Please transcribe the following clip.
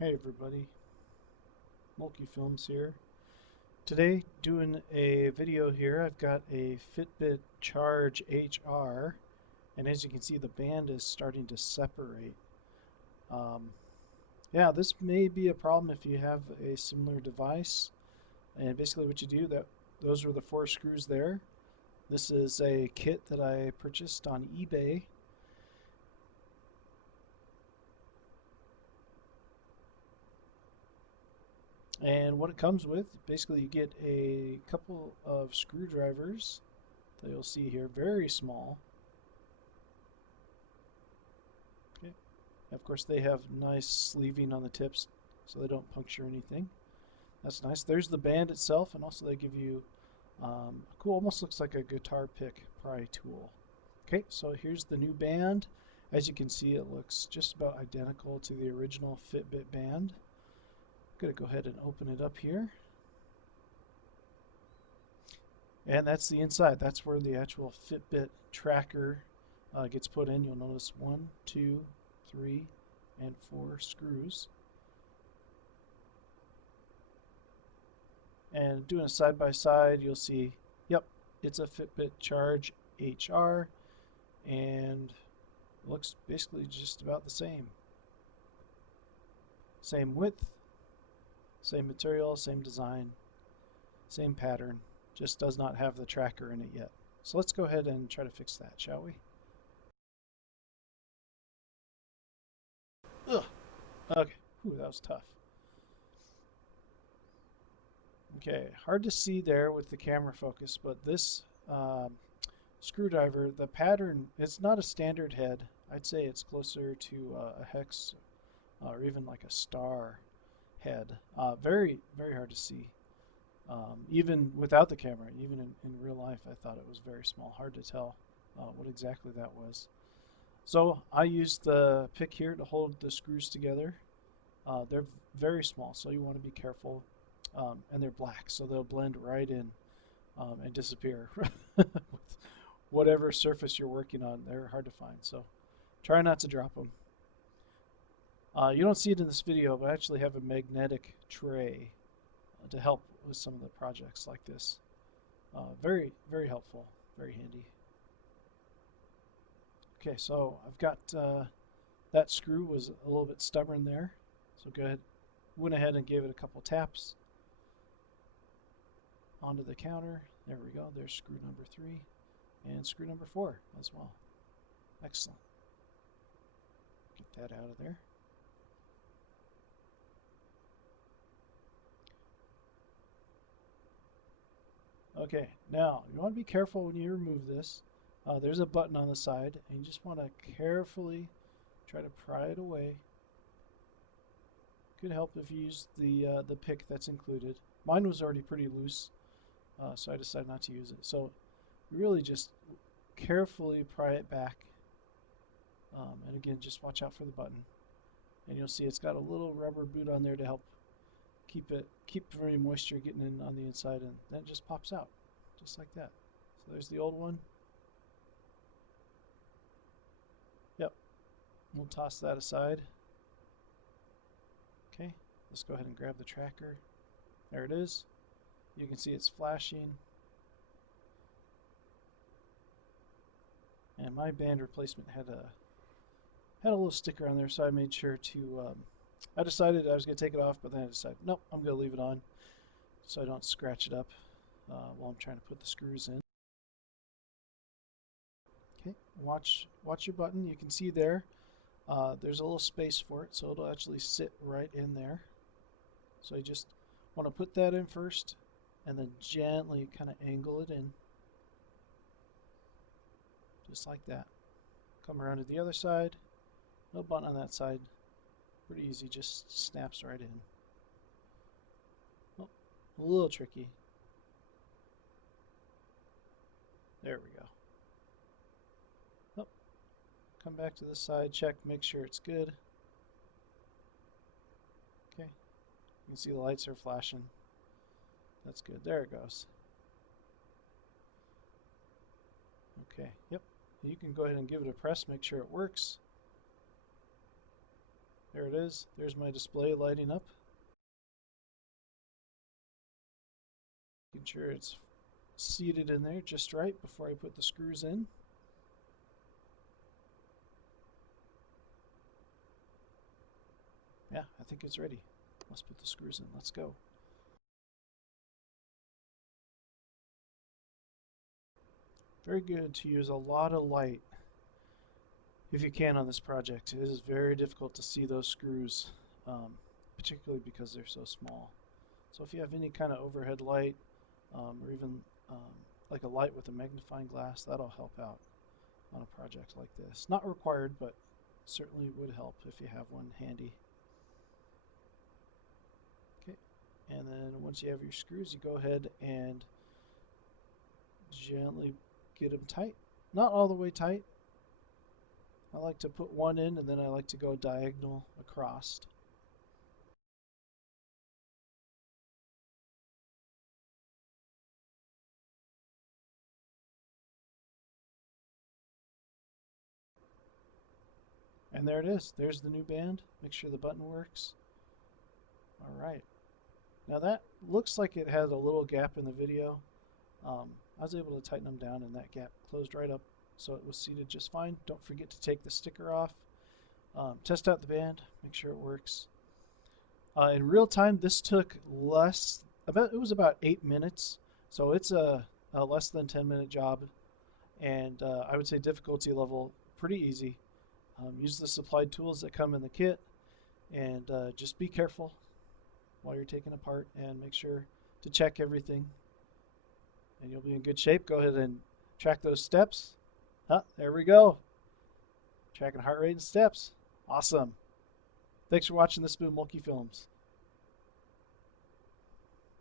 Hey everybody, Mulkey Films here. Today doing a video here. I've got a Fitbit Charge HR, and as you can see the band is starting to separate. Um, yeah, this may be a problem if you have a similar device. And basically what you do, those are the 4 screws there. This is a kit that I purchased on eBay. And what it comes with, basically you get a couple of screwdrivers that you'll see here, very small. Okay. Of course they have nice sleeving on the tips so they don't puncture anything. That's nice. There's the band itself, and also they give you a cool, almost looks like a guitar pick pry tool. Okay, so here's the new band. As you can see, it looks just about identical to the original Fitbit band. I'm going to go ahead and open it up here. And that's the inside. That's where the actual Fitbit tracker gets put in. You'll notice 1, 2, 3, and 4 screws. And doing a side by side, you'll see, yep, it's a Fitbit Charge HR, and looks basically just about the same. Same width, same material, same design, same pattern, just does not have the tracker in it yet. So let's go ahead and try to fix that, shall we? Ugh. Okay, whew, that was tough. Okay, hard to see there with the camera focus, but this screwdriver, the pattern, it's not a standard head. I'd say it's closer to a hex or even like a star head. Very, very hard to see. Even without the camera, even in real life, I thought it was very small. Hard to tell what exactly that was. So I used the pick here to hold the screws together. They're very small, so you want to be careful. And they're black, so they'll blend right in and disappear with whatever surface you're working on. They're hard to find, so try not to drop them. You don't see it in this video, but I actually have a magnetic tray to help with some of the projects like this. Very, very helpful, very handy. Okay, so I've got that screw was a little bit stubborn there, so go ahead, went ahead and gave it a couple taps onto the counter. There we go. There's screw number 3 and screw number 4 as well. Excellent. Get that out of there. Okay, now you want to be careful when you remove this. There's a button on the side, and you just want to carefully try to pry it away. Could help if you use the pick that's included. Mine was already pretty loose, so I decided not to use it. So you really just carefully pry it back, and again, just watch out for the button. And you'll see it's got a little rubber boot on there to help keep any moisture getting in on the inside, and then it just pops out, just like that. So there's the old one. Yep, we'll toss that aside. Okay, let's go ahead and grab the tracker. There it is. You can see it's flashing. And my band replacement had a little sticker on there, so I made sure to I decided I was going to take it off, but then I decided, nope, I'm going to leave it on so I don't scratch it up while I'm trying to put the screws in. Okay, watch your button. You can see there, there's a little space for it, so it'll actually sit right in there. So you just want to put that in first, and then gently kind of angle it in, just like that. Come around to the other side. No button on that side. Pretty easy, just snaps right in. Oh, a little tricky. There we go. Oh, come back to this side, check, make sure it's good. Okay, you can see the lights are flashing. That's good. There it goes. Okay, yep. You can go ahead and give it a press, make sure it works. There it is. There's my display lighting up. Making sure it's seated in there just right before I put the screws in. Yeah, I think it's ready. Let's put the screws in. Let's go. Very good to use a lot of light if you can on this project. It is very difficult to see those screws, particularly because they're so small. So if you have any kind of overhead light, or even like a light with a magnifying glass, that'll help out on a project like this. Not required, but certainly would help if you have one handy. Okay, and then once you have your screws, you go ahead and gently get them tight. Not all the way tight. I like to put one in and then I like to go diagonal across. And there it is. There's the new band. Make sure the button works. All right. Now that looks like it had a little gap in the video. I was able to tighten them down and that gap closed right up, so it was seated just fine. Don't forget to take the sticker off. Test out the band, make sure it works. In real time, this took it was about 8 minutes, so it's a less than 10-minute job, and I would say difficulty level pretty easy. Use the supplied tools that come in the kit, and just be careful while you're taking apart and make sure to check everything, and you'll be in good shape. Go ahead and track those steps. There we go. Tracking heart rate and steps. Awesome. Thanks for watching this has been Mulkey Films.